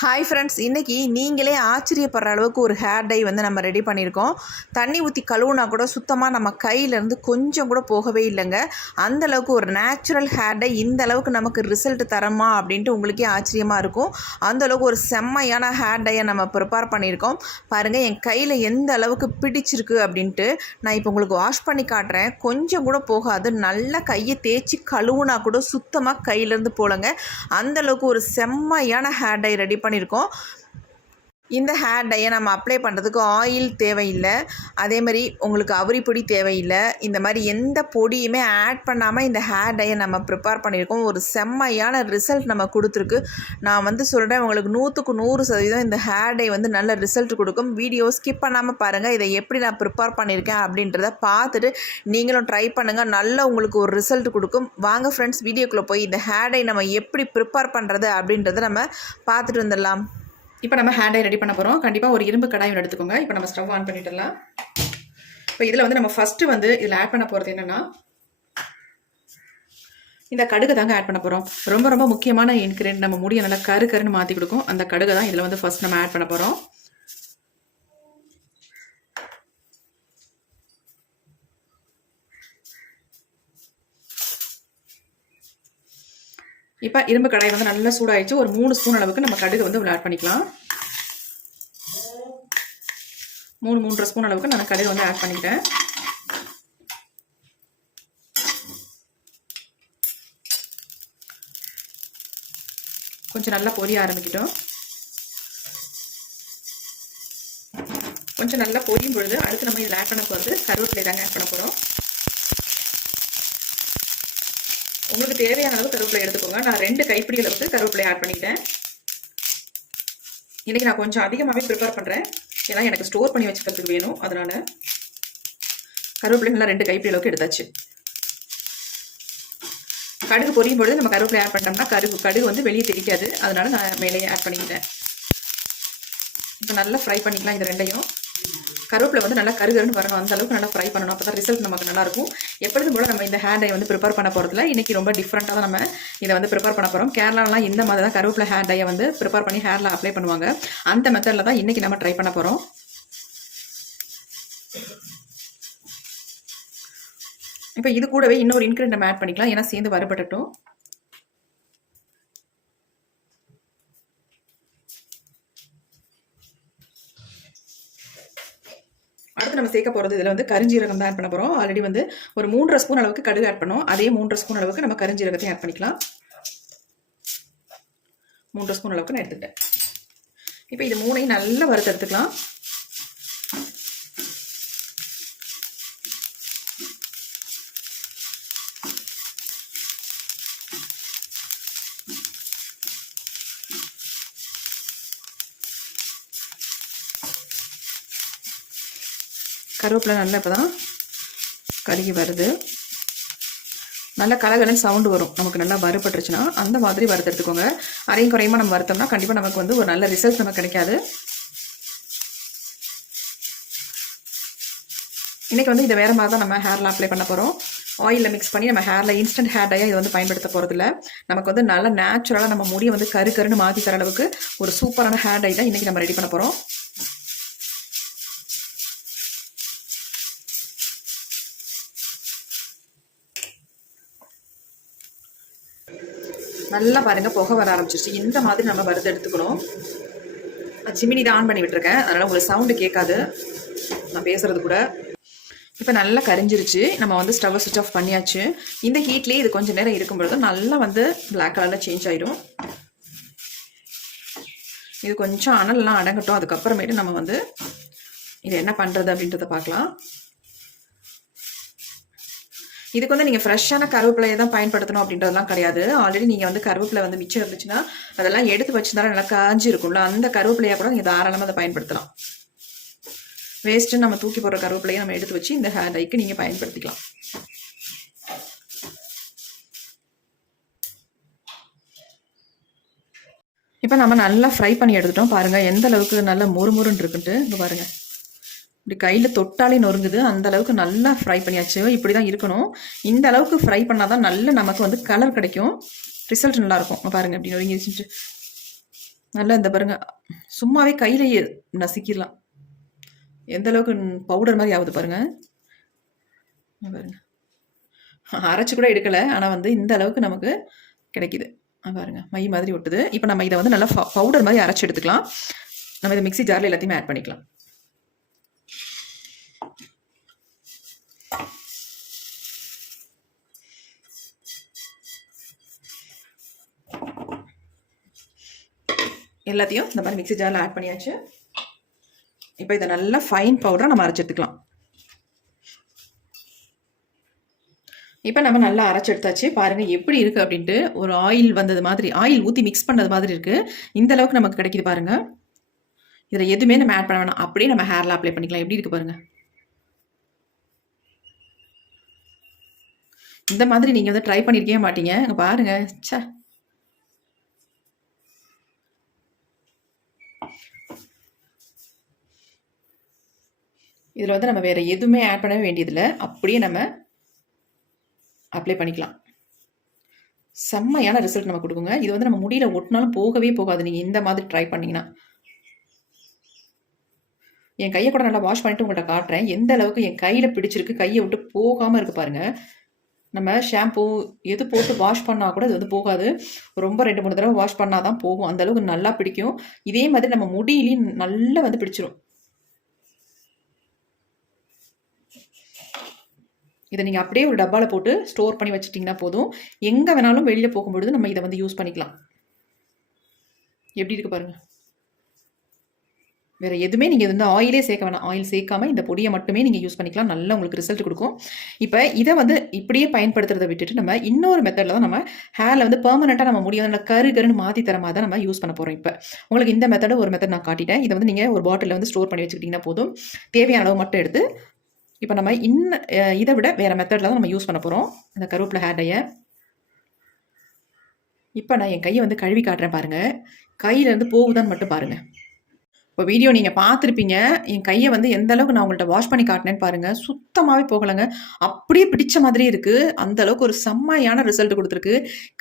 Hi friends, இன்றைக்கி நீங்களே ஆச்சரியப்படுற அளவுக்கு ஒரு ஹேர் டை வந்து நம்ம ரெடி பண்ணியிருக்கோம். தண்ணி ஊற்றி கழுவுனா கூட சுத்தமாக நம்ம கையிலேருந்து கொஞ்சம் கூட போகவே இல்லைங்க. அந்தளவுக்கு ஒரு நேச்சுரல் ஹேர் டை இந்த அளவுக்கு நமக்கு ரிசல்ட் தரமா அப்படின்ட்டு உங்களுக்கே ஆச்சரியமாக இருக்கும். அந்தளவுக்கு ஒரு செம்மையான ஹேர் டையை நம்ம ப்ரிப்பேர் பண்ணியிருக்கோம். பாருங்கள், என் கையில் எந்த அளவுக்கு பிடிச்சிருக்கு அப்படின்ட்டு நான் இப்போ உங்களுக்கு வாஷ் பண்ணி காட்டுறேன். கொஞ்சம் கூட போகாது. நல்லா கையை தேய்ச்சி கழுவுனா கூட சுத்தமாக கையிலேருந்து போலங்க. அந்தளவுக்கு ஒரு செம்மையான ஹேர் டை ரெடி பண்ணியிருக்கோம். இந்த ஹேர் டையை நம்ம அப்ளை பண்ணுறதுக்கு ஆயில் தேவையில்லை. அதேமாதிரி உங்களுக்கு அவுரி பொடி தேவையில்லை. இந்த மாதிரி எந்த பொடியுமே ஆட் பண்ணாமல் இந்த ஹேர் டையை நம்ம ப்ரிப்பேர் பண்ணியிருக்கோம். ஒரு செம்மையான ரிசல்ட் நம்ம கொடுத்துருக்கு. நான் வந்து சொல்கிறேன், உங்களுக்கு 100க்கு 100% இந்த ஹேர் டை வந்து நல்ல ரிசல்ட் கொடுக்கும். வீடியோ ஸ்கிப் பண்ணாமல் பாருங்கள். இதை எப்படி நான் ப்ரிப்பேர் பண்ணியிருக்கேன் அப்படின்றத பார்த்துட்டு நீங்களும் ட்ரை பண்ணுங்கள். நல்ல உங்களுக்கு ஒரு ரிசல்ட் கொடுக்கும். வாங்க ஃப்ரெண்ட்ஸ், வீடியோக்குள்ளே போய் இந்த ஹேர் டை நம்ம எப்படி ப்ரிப்பேர் பண்ணுறது அப்படின்றத நம்ம பார்த்துட்டு வந்துடலாம். இப்போ நம்ம ஹேர் டை ரெடி பண்ண போகிறோம். கண்டிப்பாக ஒரு இரும்பு கடாய் எடுத்துக்கோங்க. இப்போ நம்ம ஸ்டவ் ஆன் பண்ணிட்டுலாம். இப்போ இதில் வந்து நம்ம ஃபஸ்ட்டு வந்து இதில் ஆட் பண்ண போகிறது என்னென்னா, இந்த கடுகு தாங்க ஆட் பண்ண போகிறோம். ரொம்ப ரொம்ப முக்கியமான இன்க்ரீடியன்ட். நம்ம முடியை நல்லா கருன்னு மாற்றி கொடுக்கும். அந்த கடுகு தான் இதில் வந்து ஃபஸ்ட் நம்ம ஆட் பண்ண போகிறோம். இப்போ இரும்பு கடாய் வந்து நல்லா சூடாயிடுச்சு. ஒரு 3 ஸ்பூன் அளவுக்கு நம்ம கடுகு வந்து ஆட் பண்ணிக்கலாம். 3-3.5 ஸ்பூன் அளவுக்கு நான் கடுகு வந்து ஆட் பண்ணிக்கிறேன். கொஞ்சம் நல்லா பொரிய ஆரம்பிக்கிட்டோம். கொஞ்சம் நல்லா பொரியும் பொழுது அடுத்து நம்ம இதில் ஆட் பண்ண போகிறது கருவேப்பிலை தாங்க ஆட் பண்ண போகிறோம். உங்களுக்கு தேவையான அளவு கருவேப்பிலை எடுத்துக்கோங்க. நான் 2 கைப்பிடி அளவுக்கு கருவேப்பிலை ஆட் பண்ணிக்கிட்டேன். இன்றைக்கி நான் கொஞ்சம் அதிகமாகவே ப்ரிப்பேர் பண்ணுறேன். ஏன்னா எனக்கு ஸ்டோர் பண்ணி வச்சுக்கிறதுக்கு வேணும். அதனால் கருவேப்பிலை நல்லா 2 கைப்பிடி அளவுக்கு எடுத்தாச்சு. கடுகு பொரியும் பொழுது நம்ம கருவேப்பிலை ஆட் பண்ணிட்டோம்னா கடுகு வந்து வெளியே தெரிக்காது. அதனால் நான் மேலேயே ஆட் பண்ணிக்கிட்டேன். இப்போ நல்லா ஃப்ரை பண்ணிக்கலாம். இந்த 2ஐயும் கருவேப்பிலை வந்து நல்லா கருகருன்னு வரணும். அந்த அளவுக்கு நல்லா ஃப்ரை பண்ணணும். அப்போ தான் ரிசல்ட் நமக்கு நல்லாயிருக்கும். எப்பொழுதும் போல் நம்ம இந்த ஹேர் டை வந்து ப்ரிப்பேர் பண்ண போகிறதுல இன்றைக்கி ரொம்ப டிஃப்ரெண்ட்டாக தான் நம்ம இதை வந்து ப்ரிப்பேர் பண்ண போகிறோம். கேரளாலாம் இந்த மாதிரி தான் கருவேப்பிலை ஹேர் டையை வந்து ப்ரிப்பேர் பண்ணி ஹேரில் அப்ளை பண்ணுவாங்க. அந்த மெத்தடில் தான் இன்றைக்கி நம்ம ட்ரை பண்ண போகிறோம். இப்போ இது கூடவே இன்னொரு இன்க்ரீடியன்ட் நம்ம ஆட் பண்ணிக்கலாம். ஏன்னா சேர்ந்து வறுபடட்டும். அடுத்து நம்ம சேர்க்க போகிறது இதில் வந்து கரிஞ்சீரகம் தான் ஆட் பண்ண போகிறோம். ஆல்ரெடி வந்து ஒரு 3.5 ஸ்பூன் அளவுக்கு கடுகு ஆட் பண்ணோம். அதே 3.5 ஸ்பூன் அளவுக்கு நம்ம கரிஞ்சீரகத்தையும் ஆட் பண்ணிக்கலாம். 3 ஸ்பூன் அளவுக்கு நான் எடுத்துக்கிட்டேன். இப்போ இது 3ஐயும் நல்லா வறுத்து எடுத்துக்கலாம். கருவேப்பிலை நல்லா இப்போ தான் கருகி வருது. நல்லா கலகலன்னு சவுண்டு வரும். நமக்கு நல்லா வறுபட்டுருச்சுன்னா அந்த மாதிரி வறுத்து எடுத்துக்கோங்க. அரையும் குறையுமா நம்ம வறுத்தோம்னா கண்டிப்பாக நமக்கு வந்து ஒரு நல்ல ரிசல்ட் நமக்கு கிடைக்காது. இன்றைக்கி வந்து இதை வேறு மாதிரி தான் நம்ம ஹேரில் அப்ளை பண்ண போகிறோம். ஆயிலில் மிக்ஸ் பண்ணி நம்ம ஹேரில் இன்ஸ்டன்ட் ஹேர் டையாக இதை வந்து பயன்படுத்த போகிறதில்ல. நமக்கு வந்து நல்லா நேச்சுரலாக நம்ம முடியை வந்து கருன்னு மாற்றி தர அளவுக்கு ஒரு சூப்பரான ஹேர் டை தான் இன்றைக்கி நம்ம ரெடி பண்ண போகிறோம். நல்லா பாருங்கள், புகை வர ஆரம்பிச்சிருச்சு. இந்த மாதிரி நம்ம வறுத்து எடுத்துக்கணும். சிமினி தான் ஆன் பண்ணி விட்டுருக்கேன். அதனால் உங்களுக்கு சவுண்டு கேட்காது நான் பேசுகிறது கூட. இப்போ நல்லா கரிஞ்சிருச்சு. நம்ம வந்து ஸ்டவ்வை சுவிட்ச் ஆஃப் பண்ணியாச்சு. இந்த ஹீட்லேயே இது கொஞ்சம் நேரம் இருக்கும்பொழுது நல்லா வந்து பிளாக் கலரில் சேஞ்ச் ஆகிடும். இது கொஞ்சம் அனல்லாம் அடங்கட்டும். அதுக்கப்புறமேட்டு நம்ம வந்து இது என்ன பண்ணுறது அப்படின்றத பார்க்கலாம். இதுக்கு வந்து நீங்கள் ஃப்ரெஷ்ஷான கருவேப்பிலையை தான் பயன்படுத்தணும் அப்படின்றதெல்லாம் கிடையாது. ஆல்ரெடி நீங்கள் வந்து கருவேப்பிலை வந்து மிச்சம் இருந்துச்சுன்னா அதெல்லாம் எடுத்து வச்சுருந்தாலும் நல்லா காஞ்சி இருக்கும்ல, அந்த கருவேப்பிலையாக கூட நீங்கள் தாராளமாக அதை பயன்படுத்தலாம். வேஸ்ட்டு நம்ம தூக்கி போடுற கருவேப்பிலையை நம்ம எடுத்து வச்சு இந்த ஹேர் டைக்கு நீங்கள் பயன்படுத்திக்கலாம். இப்போ நம்ம நல்லா ஃப்ரை பண்ணி எடுத்துட்டோம். பாருங்கள் எந்த அளவுக்கு நல்லா மொறுமொறுன்னு இருக்குன்ட்டு. இங்கே பாருங்கள், இப்படி கையில் தொட்டாலே நொறுங்குது. அந்த அளவுக்கு நல்லா ஃப்ரை பண்ணியாச்சு. இப்படி தான் இருக்கணும். இந்த அளவுக்கு ஃப்ரை பண்ணால் தான் நல்ல நமக்கு வந்து கலர் கிடைக்கும். ரிசல்ட் நல்லாயிருக்கும். பாருங்கள் இப்படி நொறுங்கிடுச்சுட்டு. நல்லா இந்த பாருங்க, சும்மாவே கையிலேயே நசுக்கிடலாம். எந்த அளவுக்கு பவுடர் மாதிரி ஆகுது பாருங்க. பாருங்க, அரைச்சு கூட எடுக்கலை, ஆனால் வந்து இந்த அளவுக்கு நமக்கு கிடைக்குது. பாருங்க, மை மாதிரி ஒட்டுது. இப்போ நம்ம இதை வந்து நல்லா பவுடர் மாதிரி அரைச்சி எடுத்துக்கலாம். நம்ம இதை மிக்ஸி ஜாரில் எல்லாத்தையுமே ஆட் பண்ணிக்கலாம். எல்லாத்தையும் இந்த மாதிரி மிக்ஸி ஜாரில் ஆட் பண்ணியாச்சு. இப்போ இதை நல்லா ஃபைன் பவுடராக நம்ம அரைச்சி எடுத்துக்கலாம். இப்போ நம்ம நல்லா அரைச்சி எடுத்தாச்சு. பாருங்கள் எப்படி இருக்குது அப்படின்ட்டு. ஒரு ஆயில் வந்தது மாதிரி, ஆயில் ஊற்றி மிக்ஸ் பண்ணது மாதிரி இருக்குது. இந்த அளவுக்கு நமக்கு கிடைக்கிது பாருங்கள். இதில் எதுவுமே நம்ம ஆட் பண்ண வேணாம், அப்படியே நம்ம ஹேரில் அப்ளை பண்ணிக்கலாம். எப்படி இருக்குது பாருங்கள். இந்த மாதிரி நீங்கள் வந்து ட்ரை பண்ணியிருக்கவே மாட்டீங்க. பாருங்கள், சே. இதில் வந்து நம்ம வேறு எதுவுமே ஆட் பண்ண வேண்டியதில்லை, அப்படியே நம்ம அப்ளை பண்ணிக்கலாம். செம்மையான ரிசல்ட் நம்ம கொடுக்குங்க. இது வந்து நம்ம முடியல ஒட்டினாலும் போகவே போகாது, நீங்கள் இந்த மாதிரி ட்ரை பண்ணிங்கன்னா. என் கையை கூட நல்லா வாஷ் பண்ணிட்டு உங்கள்கிட்ட காட்டுறேன் எந்த அளவுக்கு என் கையில் பிடிச்சிருக்கு, கையை விட்டு போகாமல் இருக்குது பாருங்கள். நம்ம ஷாம்பூ எது போட்டு வாஷ் பண்ணால் கூட இது வந்து போகாது. ரொம்ப 2-3 தடவை வாஷ் பண்ணால் தான் போகும், அந்த அளவுக்கு நல்லா பிடிக்கும். இதே மாதிரி நம்ம முடியிலையும் நல்லா வந்து பிடிச்சிரும். இதை நீங்கள் அப்படியே ஒரு டப்பாவில் போட்டு ஸ்டோர் பண்ணி வச்சுட்டிங்கன்னா போதும். எங்கே வேணாலும் வெளியில் போகும்பொழுது நம்ம இதை வந்து யூஸ் பண்ணிக்கலாம். எப்படி இருக்குது பாருங்கள். வேறு எதுவுமே நீங்கள் வந்து ஆயிலே சேர்க்க வேணாம். ஆயில் சேர்க்காமல் இந்த பொடியை மட்டுமே நீங்கள் யூஸ் பண்ணிக்கலாம். நல்லா உங்களுக்கு ரிசல்ட் கொடுக்கும். இப்போ இதை வந்து இப்படியே பயன்படுத்துறதை விட்டுட்டு நம்ம இன்னொரு மெத்தடில் தான் நம்ம ஹேரில் வந்து பெர்மனெண்ட்டாக நம்ம முடியும் நல்லா கருன்னு மாற்றி தர மாதிரி தான் நம்ம யூஸ் பண்ண போகிறோம். இப்போ உங்களுக்கு இந்த மெத்தடு ஒரு மெத்தட் நான் காட்டிட்டேன். இதை வந்து நீங்கள் ஒரு பாட்டிலில் வந்து ஸ்டோர் பண்ணி வச்சுக்கிட்டிங்கன்னா போதும். தேவையான அளவு மட்டும் எடுத்து இப்போ நம்ம இதை விட வேறு மெத்தடில் தான் நம்ம யூஸ் பண்ண போகிறோம் இந்த கருவேப்பிலை ஹேர் டையை. இப்போ நான் என் கையை வந்து கழுவி காட்டுறேன் பாருங்கள். கையிலேருந்து போகுதான்னு மட்டும் பாருங்கள். இப்போ வீடியோ நீங்கள் பார்த்துருப்பீங்க. என் கையை வந்து எந்த அளவுக்கு நான் உங்கள்கிட்ட வாஷ் பண்ணி காட்டினேன்னு பாருங்கள். சுத்தமாகவே போகலைங்க, அப்படியே பிடிச்ச மாதிரியே இருக்குது. அந்த அளவுக்கு ஒரு செம்மையான ரிசல்ட் கொடுத்துருக்கு.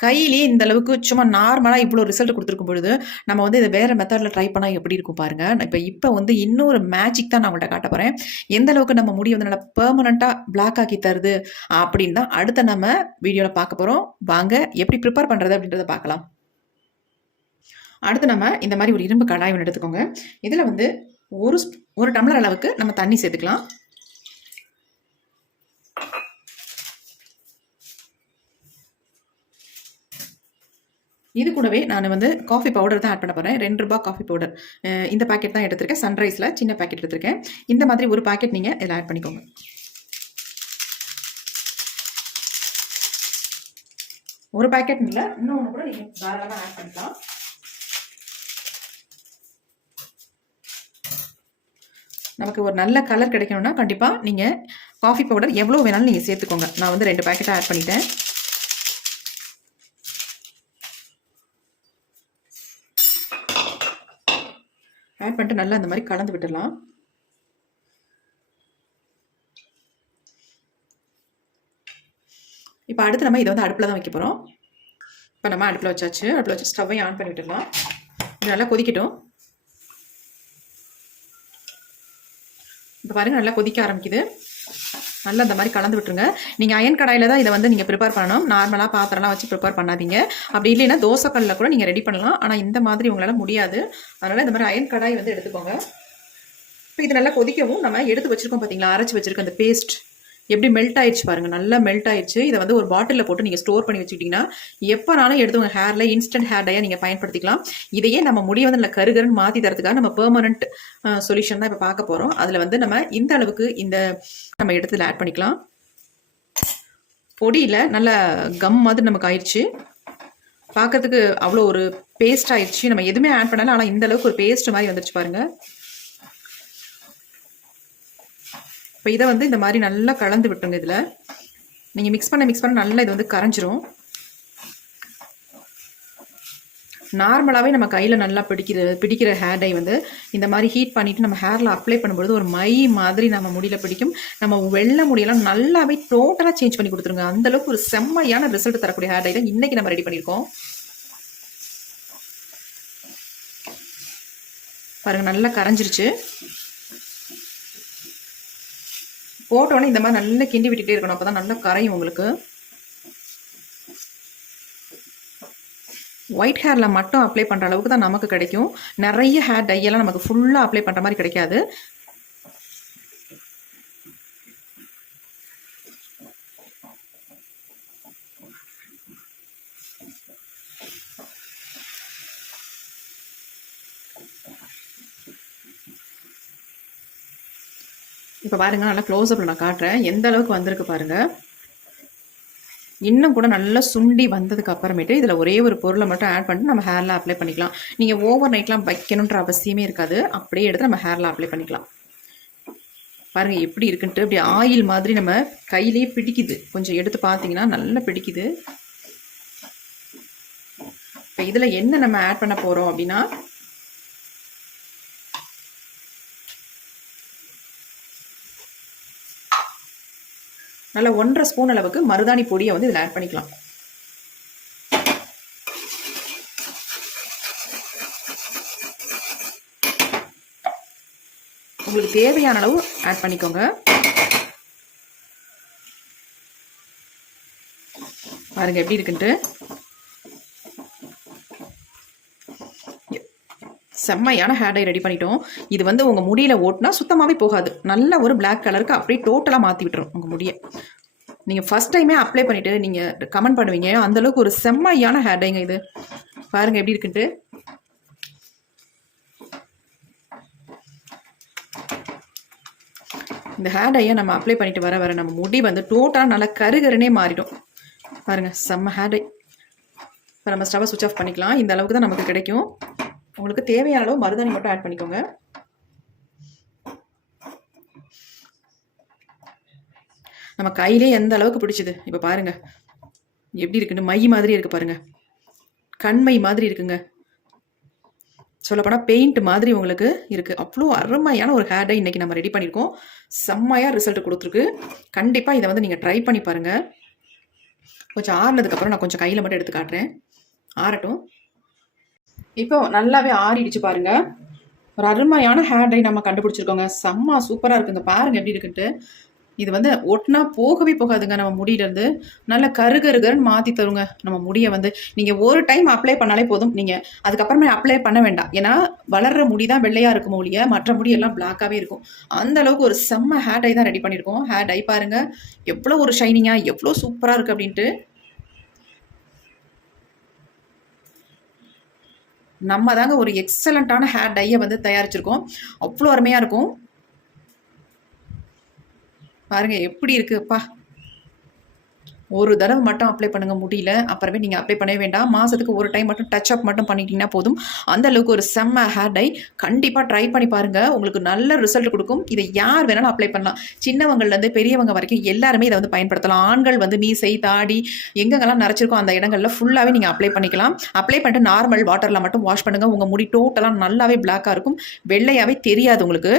கையிலேயே இந்த அளவுக்கு சும்மா நார்மலாக இவ்வளோ ரிசல்ட் கொடுத்துருக்கும் பொழுது நம்ம வந்து இதை வேறு மெத்தடில் ட்ரை பண்ணால் எப்படி இருக்கும் பாருங்கள். இப்போ வந்து இன்னொரு மேஜிக் தான் நான் உங்கள்கிட்ட காட்ட போகிறேன். எந்த அளவுக்கு நம்ம முடி வந்து நல்லா பெர்மனண்ட்டாக பிளாக் ஆக்கி தருது அப்படின்னு தான் அடுத்த நம்ம வீடியோவில் பார்க்க போகிறோம். வாங்க எப்படி ப்ரிப்பேர் பண்ணுறது அப்படின்றத பார்க்கலாம். அடுத்து நம்ம இந்த மாதிரி ஒரு இரும்பு கடாய் ஒன்று எடுத்துக்கோங்க. இதில் வந்து ஒரு டம்ளர் அளவுக்கு நம்ம தண்ணி சேர்த்துக்கலாம். இது கூடவே நான் வந்து காஃபி பவுடர் தான் ஆட் பண்ண போகிறேன். 2 ரூபாய் காஃபி பவுடர். இந்த பேக்கெட் தான் எடுத்திருக்கேன். சன்ரைஸில் சின்ன பேக்கெட் எடுத்திருக்கேன். இந்த மாதிரி ஒரு பேக்கெட் நீங்கள் இதில் ஆட் பண்ணிக்கோங்க. ஒரு பேக்கெட் இல்லை, இன்னொன்று கூட நீங்கள் தாராளமாக ஆட் பண்ணிக்கலாம். நமக்கு ஒரு நல்ல கலர் கிடைக்கணும்னா கண்டிப்பாக நீங்கள் காஃபி பவுடர் எவ்வளோ வேணாலும் நீங்கள் சேர்த்துக்கோங்க. நான் வந்து 2 பேக்கெட்டாக ஆட் பண்ணிட்டேன். ஆட் பண்ணிட்டு நல்லா இந்த மாதிரி கலந்து விட்டுடலாம். இப்போ அடுத்து நம்ம இதை வந்து அடுப்பில் தான் வைக்க போகிறோம். இப்போ நம்ம அடுப்பில் வச்சாச்சு. அடுப்பில் வச்சு ஸ்டவ்வையும் ஆன் பண்ணி விட்டுடலாம். இது நல்லா கொதிக்கட்டும். இப்போ பாருங்கள் நல்லா கொதிக்க ஆரம்பிக்குது. நல்லா இந்த மாதிரி கலந்து விட்டுருங்க. நீங்கள் அயன் கடாயில் தான் இதை வந்து நீங்கள் ப்ரிப்பேர் பண்ணணும். நார்மலாக பாத்திரம்லாம் வச்சு ப்ரிப்பேர் பண்ணாதீங்க. அப்படி இல்லைன்னா தோசைக்கல்லில் கூட நீங்கள் ரெடி பண்ணலாம். ஆனால் இந்த மாதிரி உங்களால் முடியாது. அதனால் இந்த மாதிரி அயன் கடாய் வந்து எடுத்துக்கோங்க. இப்போ இது நல்லா கொதிக்கவும் நம்ம எடுத்து வச்சுருக்கோம் பார்த்தீங்களா, அரைச்சி வச்சுருக்க அந்த பேஸ்ட் எப்படி மெல்ட் ஆயிடுச்சு பாருங்கள். நல்லா மெல்ட் ஆயிடுச்சு. இதை வந்து ஒரு பாட்டிலில் போட்டு நீங்கள் ஸ்டோர் பண்ணி வச்சுக்கிட்டிங்கன்னா எப்போனாலும் எடுத்து உங்கள் ஹேரில் இன்ஸ்டன்ட் ஹேர் டையை நீங்கள் பயன்படுத்திக்கலாம். இதையே நம்ம முடிய வந்து நல்லா கருகருன்னு மாற்றி தரதுக்காக நம்ம பெர்மனன்ட் சொல்யூஷன் தான் இப்போ பார்க்க போகிறோம். அதில் வந்து நம்ம இந்த அளவுக்கு இந்த நம்ம இடத்துல ஆட் பண்ணிக்கலாம். பொடியில் நல்ல கம் மாதிரி நமக்கு ஆயிடுச்சு. பார்க்கறதுக்கு அவ்வளோ ஒரு பேஸ்ட் ஆயிடுச்சு. நம்ம எதுவுமே ஆட் பண்ணல, ஆனால் இந்த அளவுக்கு ஒரு பேஸ்ட் மாதிரி வந்துருச்சு பாருங்கள். இப்போ இதை வந்து இந்த மாதிரி நல்லா கலந்து விட்டுருங்க. இதில் நீங்கள் மிக்ஸ் பண்ண நல்லா இது வந்து கரைஞ்சிரும். நார்மலாகவே நம்ம கையில் நல்லா பிடிக்கிற ஹேர் டை வந்து இந்த மாதிரி ஹீட் பண்ணிவிட்டு நம்ம ஹேரில் அப்ளை பண்ணும்போது ஒரு மை மாதிரி நம்ம முடியில் பிடிக்கும். நம்ம வெள்ளை முடியெல்லாம் நல்லாவே டோட்டலாக சேஞ்ச் பண்ணி கொடுத்துருங்க. அந்தளவுக்கு ஒரு செம்மையான ரிசல்ட் தரக்கூடிய ஹேர் டை தான் இன்றைக்கி நம்ம ரெடி பண்ணியிருக்கோம். பாருங்கள் நல்லா கரைஞ்சிருச்சு. போட்டோன்னே இந்த மாதிரி நல்லா கிண்டி விட்டுட்டே இருக்கணும், அப்போ தான் நல்லா கரையும் உங்களுக்கு. ஒயிட் ஹேரில் மட்டும் அப்ளை பண்ணுற அளவுக்கு தான் நமக்கு கிடைக்கும். நிறைய ஹேர் டையெல்லாம் நமக்கு ஃபுல்லாக அப்ளை பண்ணுற மாதிரி கிடைக்காது. இப்போ பாருங்கள், நல்லா க்ளோஸ்அப்பில் நான் காட்டுறேன் எந்த அளவுக்கு வந்திருக்கு பாருங்கள். இன்னும் கூட நல்லா சுண்டி வந்ததுக்கு அப்புறமேட்டு இதில் ஒரே ஒரு பொருளை மட்டும் ஆட் பண்ணிட்டு நம்ம ஹேரில் அப்ளை பண்ணிக்கலாம். நீங்கள் ஓவர் நைட்லாம் வைக்கணுன்ற அவசியமே இருக்காது, அப்படியே எடுத்து நம்ம ஹேரில் அப்ளை பண்ணிக்கலாம். பாருங்கள் எப்படி இருக்குன்ட்டு, அப்படி ஆயில் மாதிரி நம்ம கையிலேயே பிடிக்குது. கொஞ்சம் எடுத்து பார்த்தீங்கன்னா நல்லா பிடிக்குது. இப்போ இதில் என்ன நம்ம ஆட் பண்ண போகிறோம் அப்படின்னா, நல்லா 1.5 ஸ்பூன் அளவுக்கு மருதாணி பொடியை வந்து இதில் ஆட் பண்ணிக்கலாம். உங்களுக்கு தேவையான அளவு ஆட் பண்ணிக்கோங்க. பாருங்க எப்படி இருக்குன்ட்டு. செம்மையான ஹேர் டை ரெடி பண்ணிட்டோம். இது வந்து உங்கள் முடியில் ஓட்டினா சுத்தமாகவே போகாது. நல்ல ஒரு பிளாக் கலருக்கு அப்படியே டோட்டலாக மாற்றி விட்டுரும் உங்கள் முடியை. நீங்கள் ஃபஸ்ட் டைமே அப்ளை பண்ணிவிட்டு நீங்கள் கமெண்ட் பண்ணுவீங்க, அந்தளவுக்கு ஒரு செம்மையான ஹேர் டைங்க இது. பாருங்கள் எப்படி இருக்குன்ட்டு. இந்த ஹேர் டையை நம்ம அப்ளை பண்ணிட்டு வர வர நம்ம முடி வந்து டோட்டலாக நல்லா கருகருனே மாறிடும். பாருங்கள் செம்ம ஹேர் டை. இப்போ நம்ம ஸ்டவ்வை சுவிட்ச் ஆஃப் பண்ணிக்கலாம். இந்த அளவுக்கு தான் நமக்கு கிடைக்கும். உங்களுக்கு தேவையான அளவு மருதாணி மட்டும் ஆட் பண்ணிக்கோங்க. நம்ம கையிலே எந்த அளவுக்கு பிடிச்சிது இப்போ பாருங்க எப்படி இருக்குன்னு. மை மாதிரி இருக்கு பாருங்க, கண்மை மாதிரி இருக்குங்க. சொல்லப்போனால் பெயிண்ட் மாதிரி உங்களுக்கு இருக்குது. அவ்வளோ அருமையான ஒரு ஹேர் டை இன்றைக்கி நம்ம ரெடி பண்ணியிருக்கோம். செம்மையாக ரிசல்ட் கொடுத்துருக்கு. கண்டிப்பாக இதை வந்து நீங்கள் ட்ரை பண்ணி பாருங்கள். கொஞ்சம் ஆறுனதுக்கப்புறம் நான் கொஞ்சம் கையில் மட்டும் எடுத்து காட்டுறேன், ஆறட்டும். இப்போ நல்லாவே ஆறிடுச்சு பாருங்க. ஒரு அருமையான ஹேர் டை நம்ம கண்டுபிடிச்சிருக்கோங்க. செம்ம சூப்பராக இருக்குங்க. பாருங்கள் எப்படி இருக்குன்ட்டு. இது வந்து ஒட்டினா போகவே போகாதுங்க நம்ம முடியிலேருந்து. நல்ல கருகருகருன்னு மாற்றி தருங்க நம்ம முடியை வந்து. நீங்கள் ஒரு டைம் அப்ளை பண்ணாலே போதும், நீங்கள் அதுக்கப்புறமே அப்ளை பண்ண வேண்டாம். ஏன்னா வளர்கிற முடி தான் வெள்ளையாக இருக்கும் ஒழிய மற்ற முடியெல்லாம் பிளாக்காகவே இருக்கும். அந்த அளவுக்கு ஒரு செம்ம ஹேர் டை தான் ரெடி பண்ணியிருக்கோம். ஹேர் டை பாருங்கள் எவ்வளோ ஒரு ஷைனிங்காக எவ்வளோ சூப்பராக இருக்குது அப்படின்ட்டு. நம்ம தாங்க ஒரு எக்ஸலண்ட்டான ஹேர் டையை வந்து தயாரிச்சிருக்கோம். அவ்வளோ அருமையாக இருக்கும். பாருங்கள் எப்படி இருக்குப்பா. ஒரு தடவை மட்டும் அப்ளை பண்ணுங்க முடியல, அப்புறமே நீங்கள் அப்ளை பண்ணவே வேண்டாம். மாதத்துக்கு ஒரு டைம் மட்டும் டச் அப் மட்டும் பண்ணிட்டீங்கன்னா போதும். அந்த அளவுக்கு ஒரு செம்ம ஹேர் டை. கண்டிப்பாக ட்ரை பண்ணி பாருங்கள், உங்களுக்கு நல்ல ரிசல்ட் கொடுக்கும். இதை யார் வேணாலும் அப்ளை பண்ணலாம். சின்னவங்கள்லேருந்து பெரியவங்க வரைக்கும் எல்லாருமே இதை வந்து பயன்படுத்தலாம். ஆண்கள் வந்து மீசை தாடி எங்கெங்கெல்லாம் நரைச்சிருக்கோ அந்த இடங்களில் ஃபுல்லாகவே நீங்கள் அப்ளை பண்ணிக்கலாம். அப்ளை பண்ணிட்டு நார்மல் வாட்டரில் மட்டும் வாஷ் பண்ணுங்கள். உங்கள் முடி டோட்டலாக நல்லாவே பிளாக்காக இருக்கும், வெள்ளையாகவே தெரியாது உங்களுக்கு.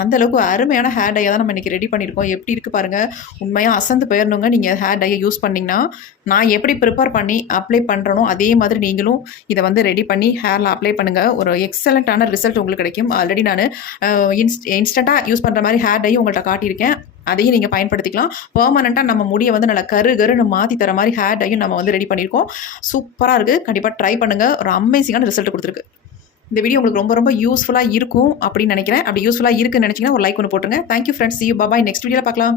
அந்தளவுக்கு அருமையான ஹேர் டையை தான் நம்ம இன்றைக்கி ரெடி பண்ணியிருக்கோம். எப்படி இருக்குது பாருங்கள், உண்மையாக அசந்து போயிடணுங்க. நீங்கள் ஹேர் டையை யூஸ் பண்ணிங்கன்னா நான் எப்படி ப்ரிப்பேர் பண்ணி அப்ளை பண்ணுறனோ அதே மாதிரி நீங்களும் இதை வந்து ரெடி பண்ணி ஹேரில் அப்ளை பண்ணுங்கள். ஒரு எக்ஸலண்ட்டான ரிசல்ட் உங்களுக்கு கிடைக்கும். ஆல்ரெடி நான் இன்ஸ்டண்ட்டாக யூஸ் பண்ணுற மாதிரி ஹேர் டையும் உங்கள்கிட்ட காட்டியிருக்கேன். அதையும் நீங்கள் பயன்படுத்திக்கலாம். பெர்மனெண்ட்டாக நம்ம முடியை வந்து நல்லா கருன்னு மாற்றி தர மாதிரி ஹேர் டையும் நம்ம வந்து ரெடி பண்ணியிருக்கோம். சூப்பராக இருக்குது. கண்டிப்பாக ட்ரை பண்ணுங்கள். ஒரு அமேசிங்கான ரிசல்ட் கொடுத்துருக்கு. இந்த வீடியோ உங்களுக்கு ரொம்ப ரொம்ப யூஸ்ஃபுல்லாக இருக்கும் அப்படின்னு நினைக்கிறேன். அப்படி யூஸ்ஃபுல்லாக இருக்குன்னு நினச்சிங்கன்னா ஒரு லைக் ஒன்று போட்டுருங்க. Thank you friends. See you. Bye bye. Next வீடியோவில் பார்க்கலாம்.